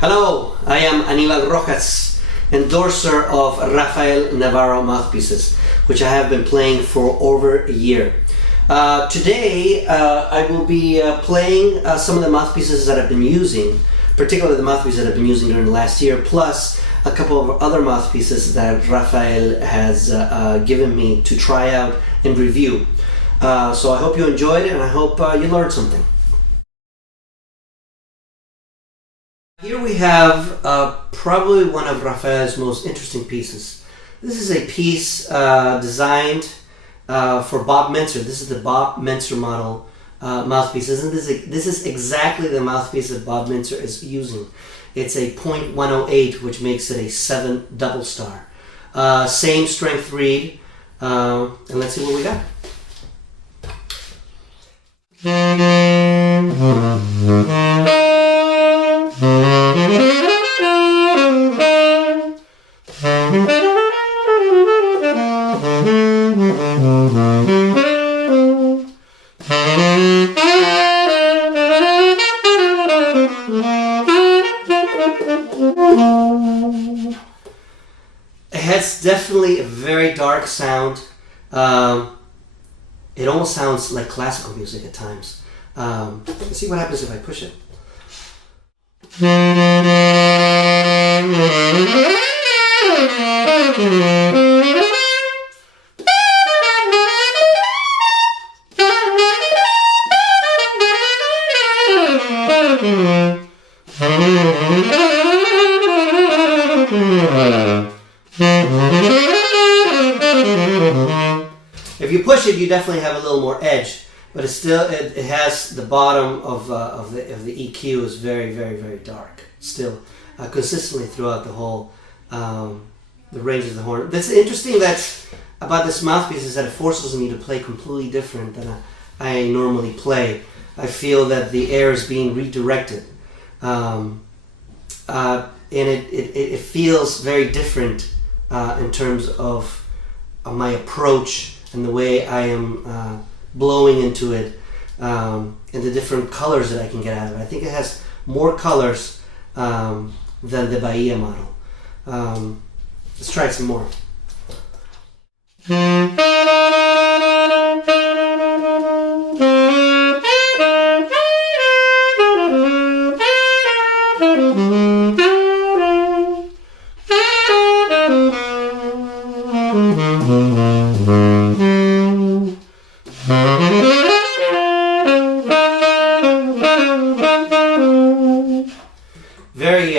Hello, I am Anibal Rojas, endorser of Rafael Navarro Mouthpieces, which I have been playing for over a year. Today I will be playing some of the mouthpieces that I've been using, particularly the mouthpieces that I've been using during the last year, plus a couple of other mouthpieces that Rafael has given me to try out and review. So I hope you enjoyed it and I hope you learned something. Here we have probably one of Rafael's most interesting pieces. This is a piece designed for Bob Mincer. This is the Bob Mincer model mouthpieces, and this is exactly the mouthpiece that Bob Mincer is using. It's a .108, which makes it a 7 double star. Same strength reed, and let's see what we got. It has definitely a very dark sound. It almost sounds like classical music at times. Let's see what happens if I push it. If you push it, you definitely have a little more edge, but it's still it has the bottom of the EQ is very dark still, consistently throughout the whole the range of the horn. That's interesting about this mouthpiece is that it forces me to play completely different than I normally play. I feel that the air is being redirected, and it feels very different in terms of my approach and the way I am blowing into it, and the different colors that I can get out of it. I think it has more colors than the Baya model. Let's try some more. Very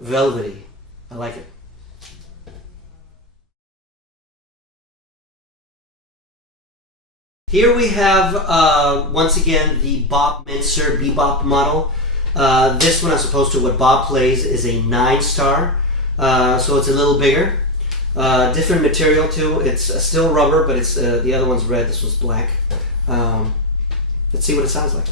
velvety. I like it. Here we have once again the Bob Mincer bebop model. This one, as opposed to what Bob plays, is a 9-star, so it's a little bigger. Different material too. It's still rubber, but it's the other one's red. This one's black. Let's see what it sounds like.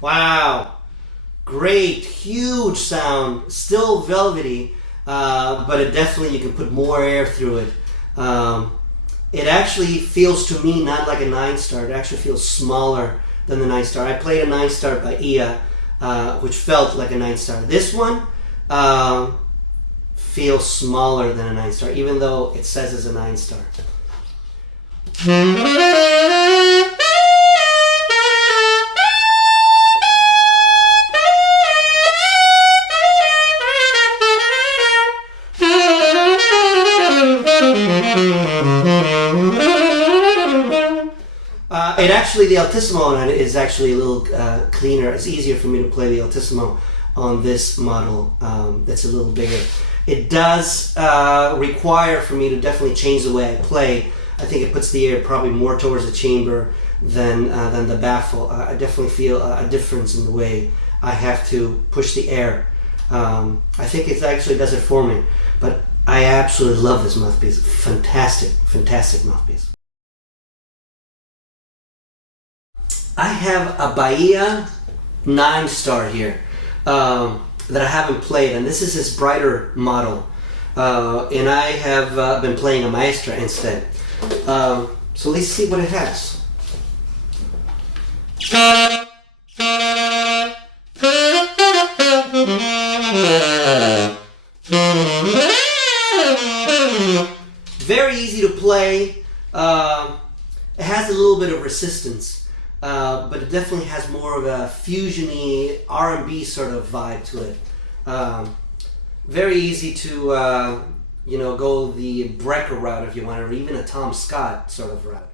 Wow, great, huge sound, still velvety, but it definitely, you can put more air through it. It actually feels to me not like a 9-star, it actually feels smaller than the 9-star. I played a 9-star by Baya, which felt like a 9-star. This one feels smaller than a 9-star, even though it says it's a 9-star. It actually, the altissimo on it is actually a little cleaner. It's easier for me to play the altissimo on this model that's a little bigger. It does require for me to definitely change the way I play. I think it puts the air probably more towards the chamber than the baffle. I definitely feel a difference in the way I have to push the air. I think it actually does it for me, but I absolutely love this mouthpiece. Fantastic, fantastic mouthpiece. I have a Baya 9-star here that I haven't played, and this is his brighter model, and I have been playing a Maestra instead. So let's see what it has. Very easy to play. It has a little bit of resistance, but it definitely has more of a fusion-y R&B sort of vibe to it. Very easy to you know, go the Brecker route if you want, or even a Tom Scott sort of route.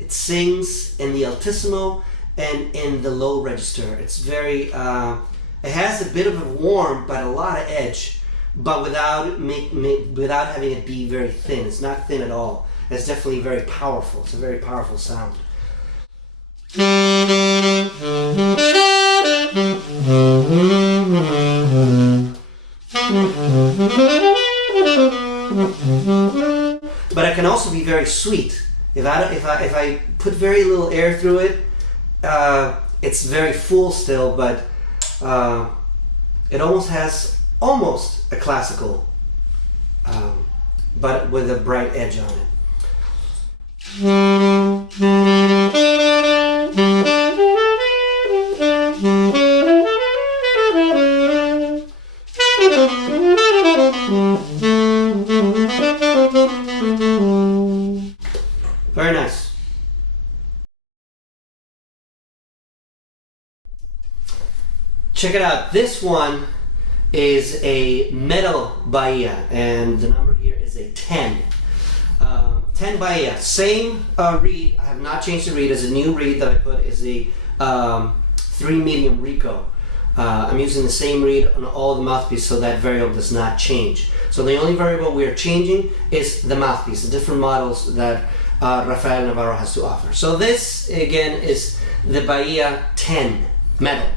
It sings in the altissimo and in the low register. It's very, it has a bit of a warm but a lot of edge, but without having it be very thin. It's not thin at all. It's definitely very powerful. It's a very powerful sound. But it can also be very sweet. If I put very little air through it, it's very full still, but it almost has a classical, but with a bright edge on it. Very nice. Check it out. This one is a metal Baya, and the number here is a 10. 10 Baya. Same reed. I have not changed the reed. As a new reed that I put is a 3 medium Rico. I'm using the same reed on all the mouthpiece, so that variable does not change. So the only variable we are changing is the mouthpiece, the different models that Rafael Navarro has to offer. So this again is the Baya 10 metal.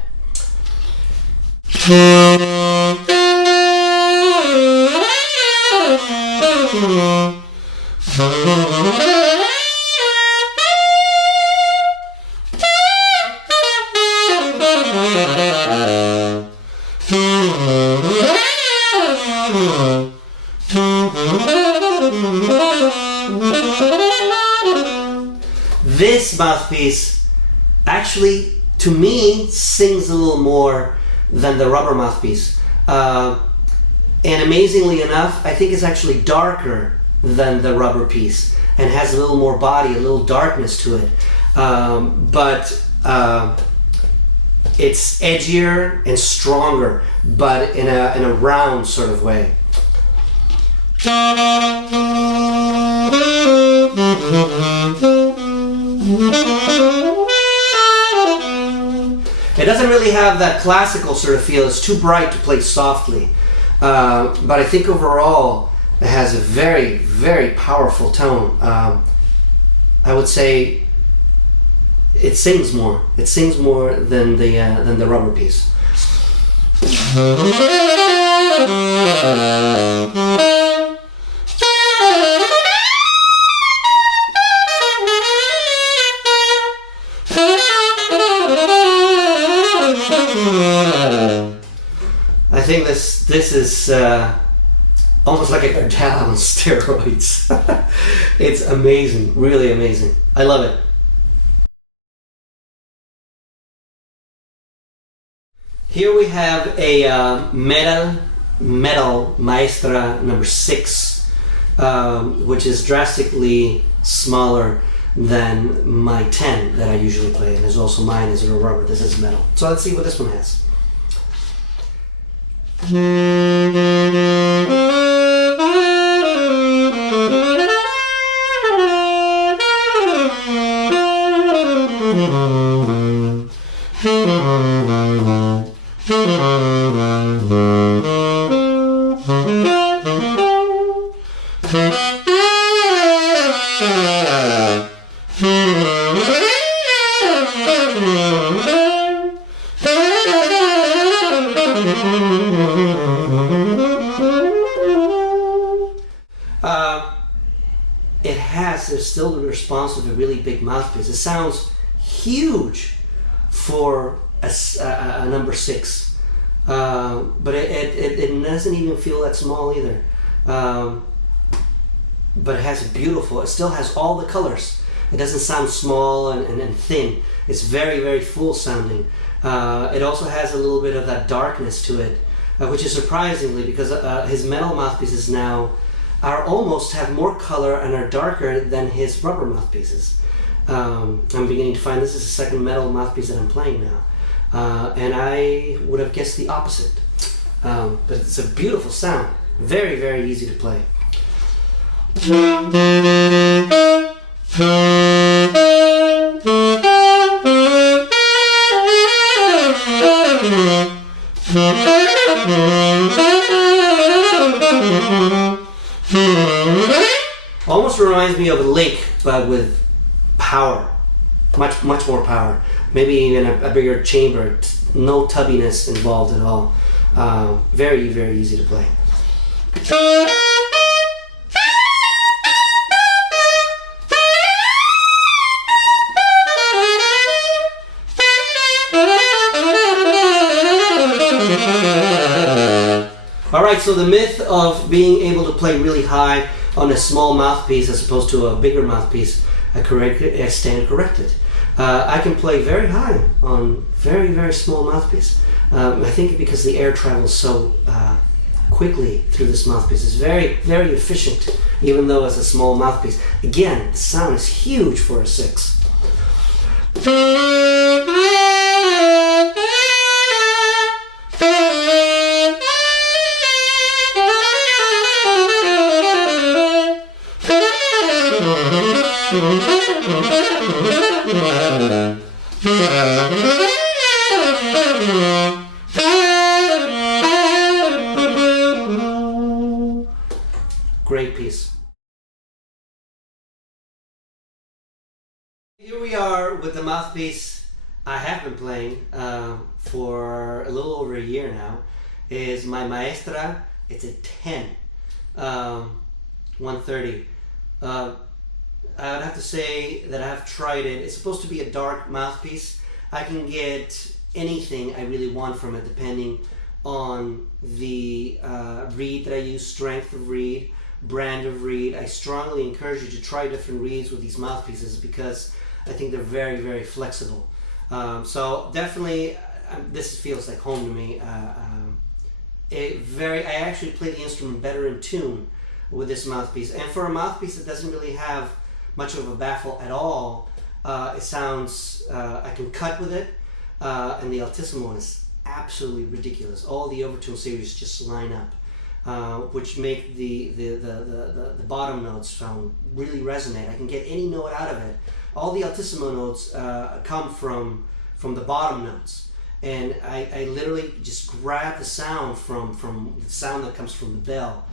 This mouthpiece actually, to me, sings a little more than the rubber mouthpiece. And amazingly enough, I think it's actually darker than the rubber piece and has a little more body, a little darkness to it. But it's edgier and stronger, but in a round sort of way. It doesn't really have that classical sort of feel. It's too bright to play softly. But I think overall it has a very, very powerful tone. I would say it sings more. It sings more than the rubber piece. I think this is almost like a cartel on steroids. It's amazing, really amazing. I love it. Here we have a metal Maestra number 6, which is drastically smaller than my 10 that I usually play, and is also mine is a rubber. This is metal. So let's see what this one has. still the response of a really big mouthpiece. It sounds huge for a number 6, but it doesn't even feel that small either. But it has it still has all the colors. It doesn't sound small and thin. It's very, very full sounding. It also has a little bit of that darkness to it, which is surprisingly, because his metal mouthpieces now almost have more color and are darker than his rubber mouthpieces. I'm beginning to find this is the second metal mouthpiece that I'm playing now, and I would have guessed the opposite. But it's a beautiful sound, very, very easy to play. Almost reminds me of a lick, but with power, much more power. Maybe even a bigger chamber. No tubbiness involved at all. Very, very easy to play. Alright, so the myth of being able to play really high on a small mouthpiece as opposed to a bigger mouthpiece, I stand corrected. I can play very high on very, very small mouthpiece. I think because the air travels so quickly through this mouthpiece. It's very, very efficient, even though it's a small mouthpiece. Again, the sound is huge for a 6. Great piece. Here we are with the mouthpiece I have been playing for a little over a year now. Is my Maestra. It's a 10, 130. I would have to say that I have tried it. It's supposed to be a dark mouthpiece. I can get anything I really want from it depending on the reed that I use, strength of reed, brand of reed. I strongly encourage you to try different reeds with these mouthpieces because I think they're very, very flexible. So definitely this feels like home to me. I actually play the instrument better in tune with this mouthpiece. And for a mouthpiece that doesn't really have much of a baffle at all, it sounds, I can cut with it, and the altissimo is absolutely ridiculous. All the overtone series just line up, which make the bottom notes sound really resonate. I can get any note out of it. All the altissimo notes come from the bottom notes, and I literally just grab the sound from the sound that comes from the bell,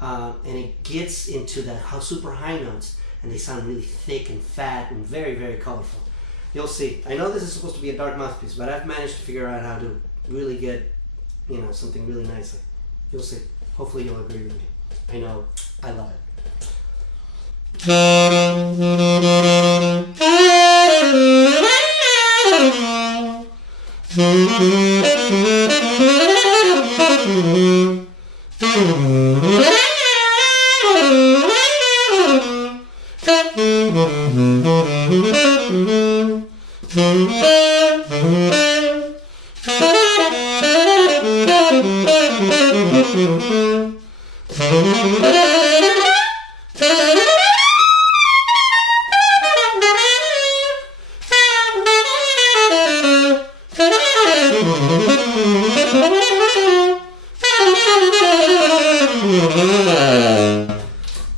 and it gets into the super high notes, and they sound really thick and fat and very, very colorful. You'll see. I know this is supposed to be a dark mouthpiece, but I've managed to figure out how to really get, something really nice. You'll see. Hopefully you'll agree with me. I know. I love it.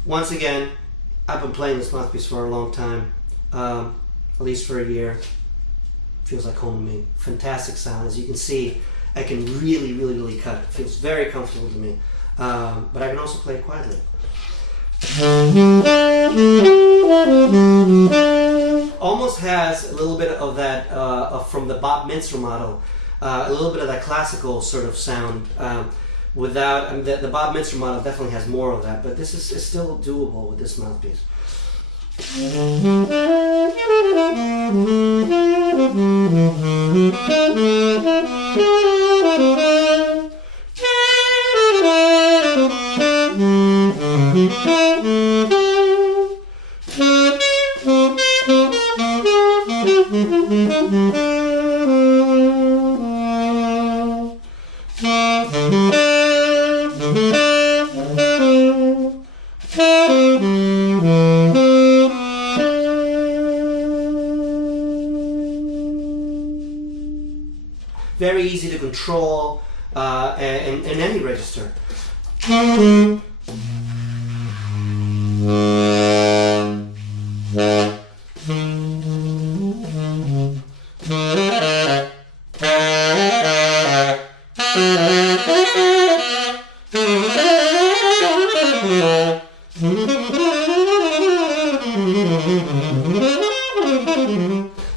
Once again, I've been playing this mouthpiece for a long time, at least for a year. Feels like home to me. Fantastic sound. As you can see, I can really, really, really cut. It feels very comfortable to me. But I can also play it quietly. Almost has a little bit of that from the Bob Mincer model, a little bit of that classical sort of sound. The Bob Mincer model definitely has more of that, but this is still doable with this mouthpiece. Very easy to control in any register.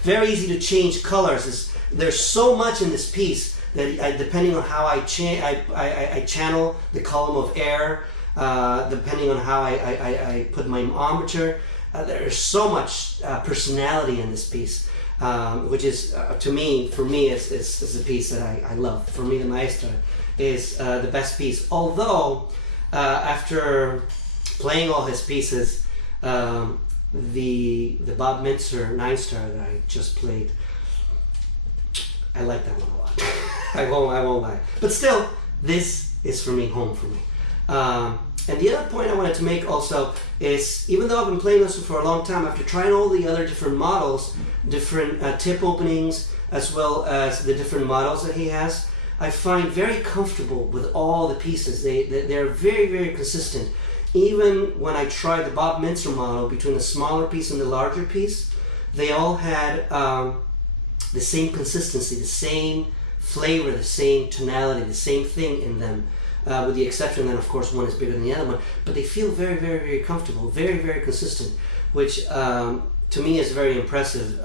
Very easy to change colors. There's so much in this piece that depending on how I channel the column of air, depending on how I put my armature, there's so much personality in this piece, which is for me, is the piece that I love. For me, the Maestra is the best piece. Although after playing all his pieces, the Bob Mincer 9-star that I just played, I like that one a lot. I won't lie. But still, this is for me, home for me. And the other point I wanted to make also is, even though I've been playing this for a long time, after trying all the other different models, different tip openings, as well as the different models that he has, I find very comfortable with all the pieces. They're very, very consistent. Even when I tried the Bob Mincer model, between the smaller piece and the larger piece, they all had the same consistency, the same flavor, the same tonality, the same thing in them, with the exception that, of course, one is bigger than the other one. But they feel very, very, very comfortable, very, very consistent, which to me is very impressive,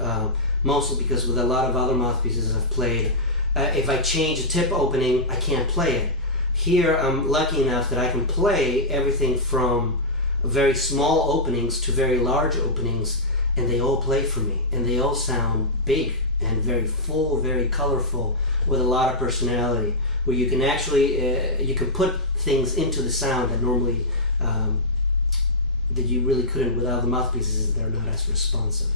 mostly because with a lot of other mouthpieces I've played, if I change a tip opening, I can't play it. Here, I'm lucky enough that I can play everything from very small openings to very large openings, and they all play for me, and they all sound big and very full, very colorful, with a lot of personality, where you can actually you can put things into the sound that normally that you really couldn't with other mouthpieces that are not as responsive.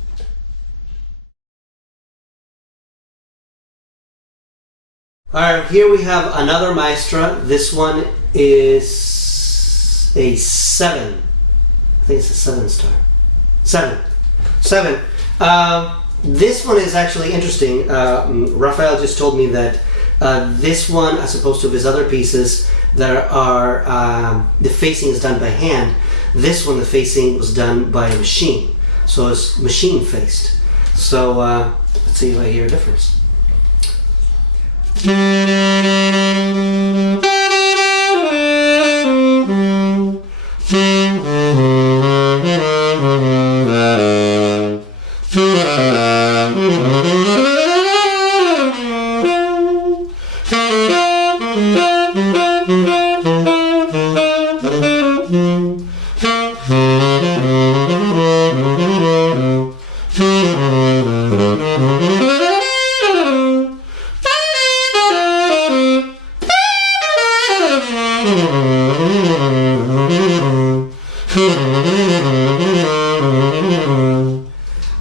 Alright, here we have another Maestra. This one is a 7. I think it's a 7-star. 7. This one is actually interesting. Raphael just told me that this one, as opposed to his other pieces that are the facing is done by hand, this one the facing was done by a machine. So it's machine faced. So let's see if I hear a difference.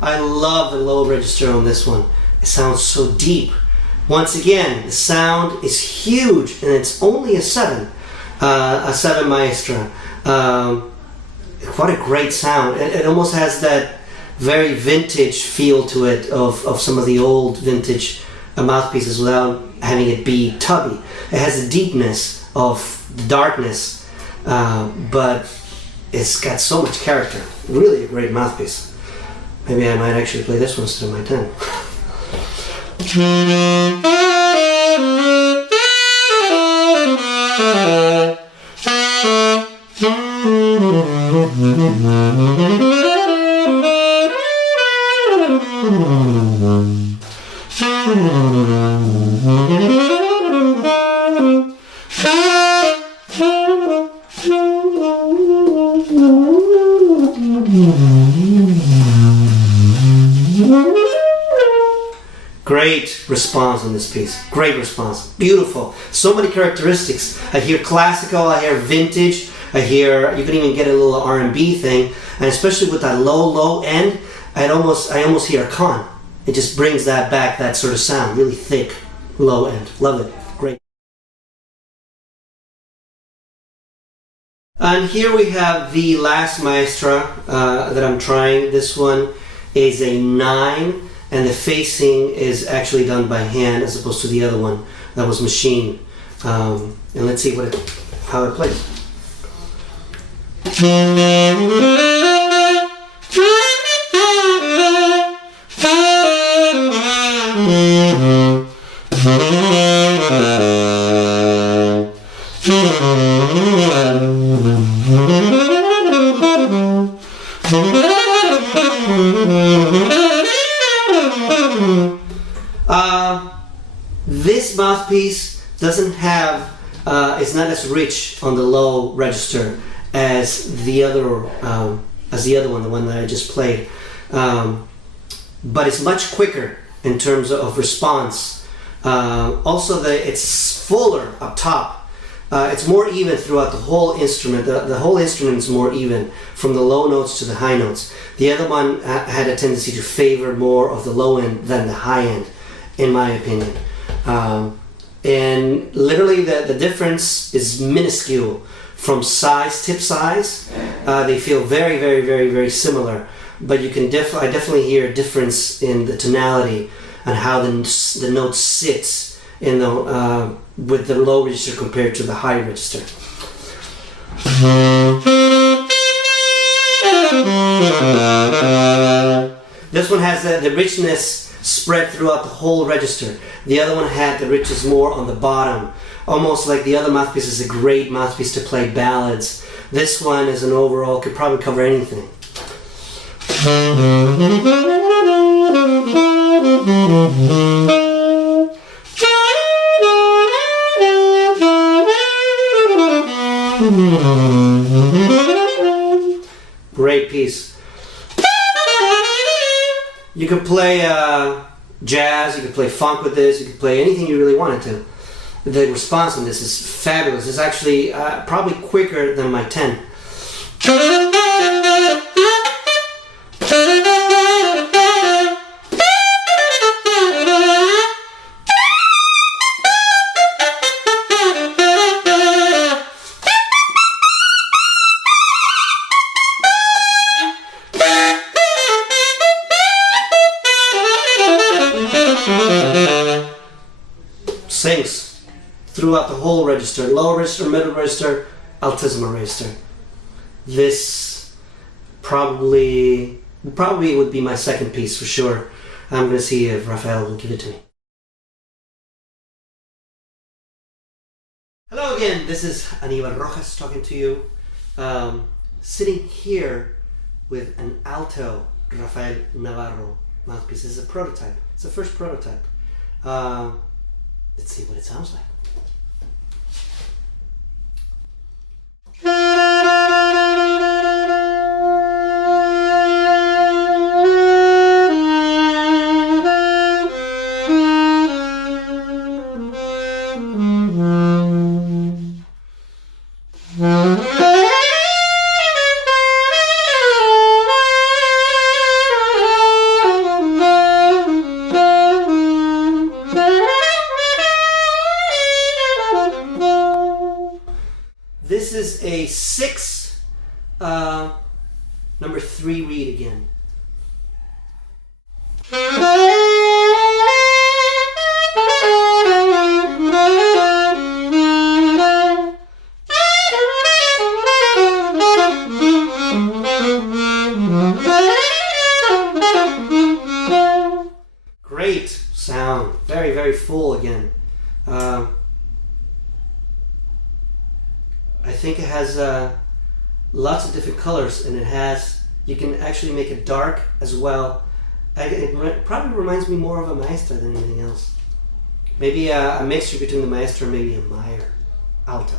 I love the low register on this one. It sounds so deep. Once again, the sound is huge, and it's only a 7 Maestra. What a great sound. It almost has that very vintage feel to it of some of the old vintage mouthpieces without having it be tubby. It has the deepness of the darkness, but it's got so much character. Really a great mouthpiece. Maybe I might actually play this one instead of my 10. Great response on this piece. Great response. Beautiful. So many characteristics. I hear classical, I hear vintage, I hear, you can even get a little R&B thing, and especially with that low end, I almost hear a con. It just brings that back, that sort of sound, really thick, low end. Love it. Great. And here we have the last Maestra that I'm trying. This one is a 9, and the facing is actually done by hand as opposed to the other one that was machined. And let's see how it plays. This mouthpiece doesn't have, it's not as rich on the low register as the other one, the one that I just played. But it's much quicker in terms of response. Also, it's fuller up top. It's more even throughout the whole instrument. The whole instrument is more even from the low notes to the high notes. The other one had a tendency to favor more of the low end than the high end, in my opinion. And literally the difference is minuscule from size, tip size. They feel very, very, very, very similar. But you can I definitely hear a difference in the tonality and how the note sits in the with the low register compared to the high register. This one has the richness spread throughout the whole register. The other one had the richness more on the bottom. Almost like the other mouthpiece is a great mouthpiece to play ballads. This one as an overall could probably cover anything. Great piece. You could play jazz, you could play funk with this, you could play anything you really wanted to. The response on this is fabulous. It's actually probably quicker than my 10. Sings throughout the whole register, low register, middle register, altissimo register. This probably would be my second piece for sure. I'm going to see if Rafael will give it to me. Hello again, this is Anibal Rojas talking to you. Sitting here with an alto Rafael Navarro mouthpiece. This is a prototype. It's the first prototype. Let's see what it sounds like. This is a 6, number 3 reed again. Great sound, very, very full again. I think it has lots of different colors, and you can actually make it dark as well. It probably reminds me more of a Maestra than anything else. Maybe a mixture between the Maestra and maybe a Meyer alto.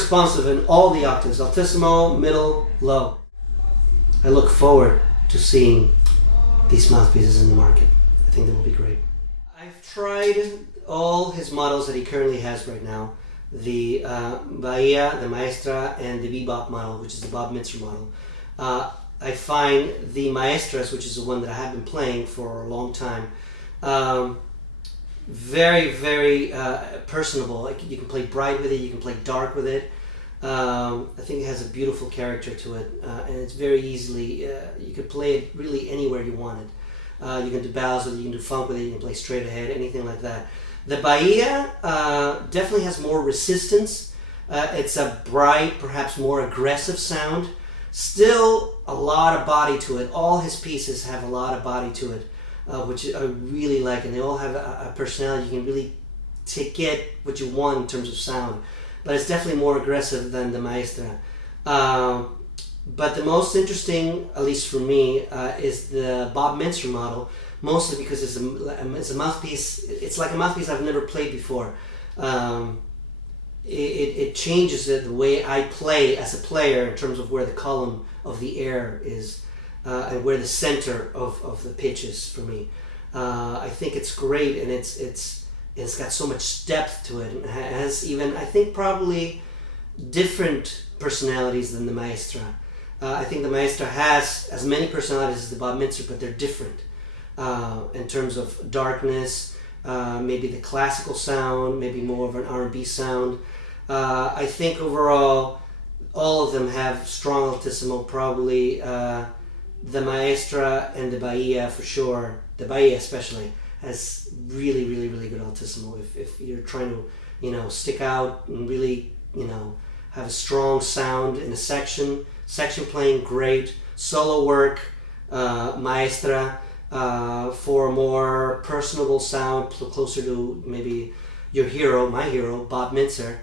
responsive in all the octaves, altissimo, middle, low. I look forward to seeing these mouthpieces in the market. I think they will be great. I've tried all his models that he currently has right now. The Baya, the Maestra, and the bebop model, which is the Bob Mincer model. I find the Maestras, which is the one that I have been playing for a long time, very, very personable. Like, you can play bright with it, you can play dark with it. I think it has a beautiful character to it, and it's very easily, you can play it really anywhere you want it. You can do ballads with it, you can do funk with it, you can play straight ahead, anything like that. The Baya definitely has more resistance. It's a bright, perhaps more aggressive sound. Still a lot of body to it. All his pieces have a lot of body to it, which I really like, and they all have a personality. You can really get what you want in terms of sound. But it's definitely more aggressive than the Maestra. But the most interesting, at least for me, is the Bob Mincer model, mostly because it's a mouthpiece. It's like a mouthpiece I've never played before. It changes the way I play as a player in terms of where the column of the air is and where the center of the pitch is for me. I think it's great, and it's got so much depth to it. It has even, I think, probably different personalities than the Maestra. I think the Maestra has as many personalities as the Bob Mincer, but they're different in terms of darkness, maybe the classical sound, maybe more of an R&B sound. I think overall, all of them have strong altissimo, probably the Maestra and the Baya for sure. The Baya especially has really, really, really good altissimo. If you're trying to, stick out and really, have a strong sound in a section playing, great. Solo work, Maestra, for a more personable sound, closer to maybe your hero, my hero, Bob Mincer.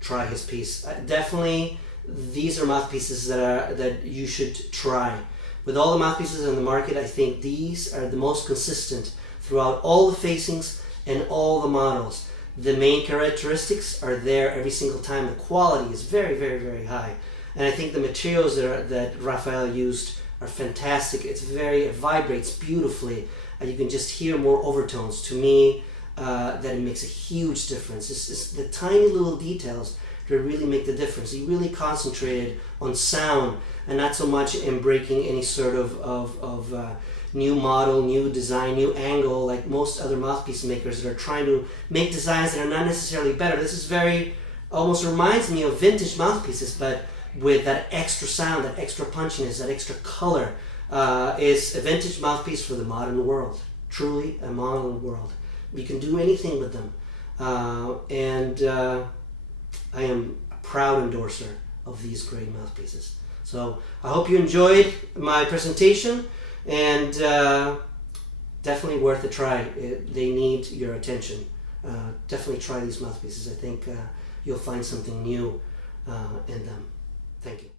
Try his piece. Definitely, these are mouthpieces that you should try. With all the mouthpieces on the market, I think these are the most consistent throughout all the facings and all the models. The main characteristics are there every single time. The quality is very, very, very high. And I think the materials that Rafael used are fantastic. It vibrates beautifully. You can just hear more overtones. To me, that it makes a huge difference. It's the tiny little details that really make the difference. He really concentrated on sound and not so much in breaking any sort of new model, new design, new angle, like most other mouthpiece makers that are trying to make designs that are not necessarily better. This is almost reminds me of vintage mouthpieces, but with that extra sound, that extra punchiness, that extra color. Is a vintage mouthpiece for the modern world. Truly a modern world. You can do anything with them. And I am a proud endorser of these great mouthpieces. So I hope you enjoyed my presentation, and definitely worth a try. They need your attention. Definitely try these mouthpieces. I think you'll find something new in them. Thank you.